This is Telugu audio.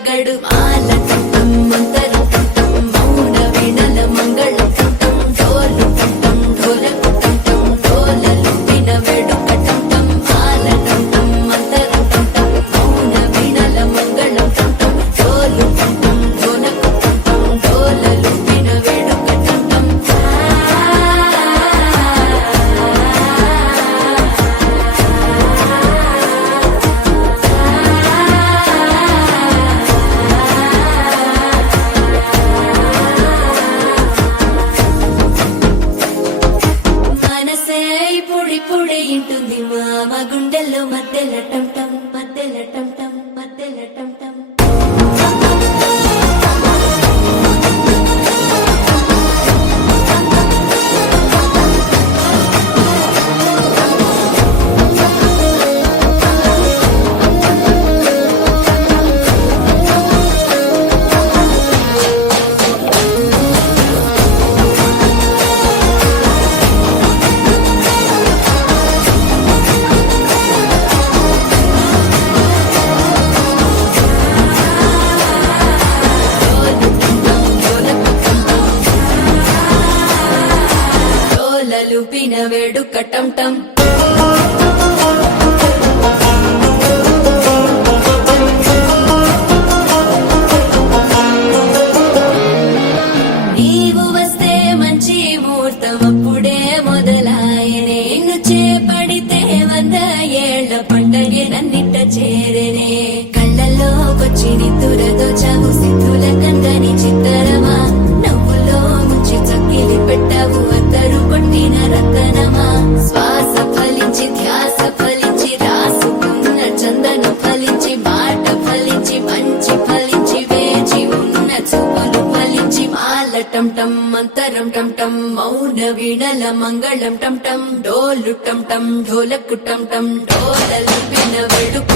తగ్గడు మాల టం మంతరం టం మౌన వీణల మంగళం టం డోలు టం ఢోలకు టం డోలలు విన వేడుక టం మాల టం మంతరం టం మౌన వీణల మంగళం టం డోలు టం ఢోలకు టం డోలలు విన వేడుక టం మనసే పొడి పొడి ఇంటుంది మామ గుండెల్లో మధ్యల టం టం మధ్యల టం టం మధ్యల టం టం లుపిన వేడుక టం టం నీవు వస్తే మంచి ముహూర్తం అప్పుడే మొదలాయనే నిన్ను చేపడితే 100 ఏళ్ల పండగే నన్నిట్ట చేరేనే కళ్ళల్లోకొచ్చి నిద్దురదోచావు సిద్ధుల కందని చిత్తరమా నవ్వులో ముంచి చక్కిలి పెట్టావు అద్దరు కొట్టిన రతనమా శ్వాస ఫలించి ధ్యాస ఫలించి రాసుకున్న చందన ఫలించి మాట ఫలించి మంచి ఫలించి వేచి ఉన్న చూపులు ఫలించి మాల టం టం మంతరం టం టం మౌన వీణల మంగళం టం టం డోలు టం టం ఢోలకు టం టం డోలలు విన వేడుక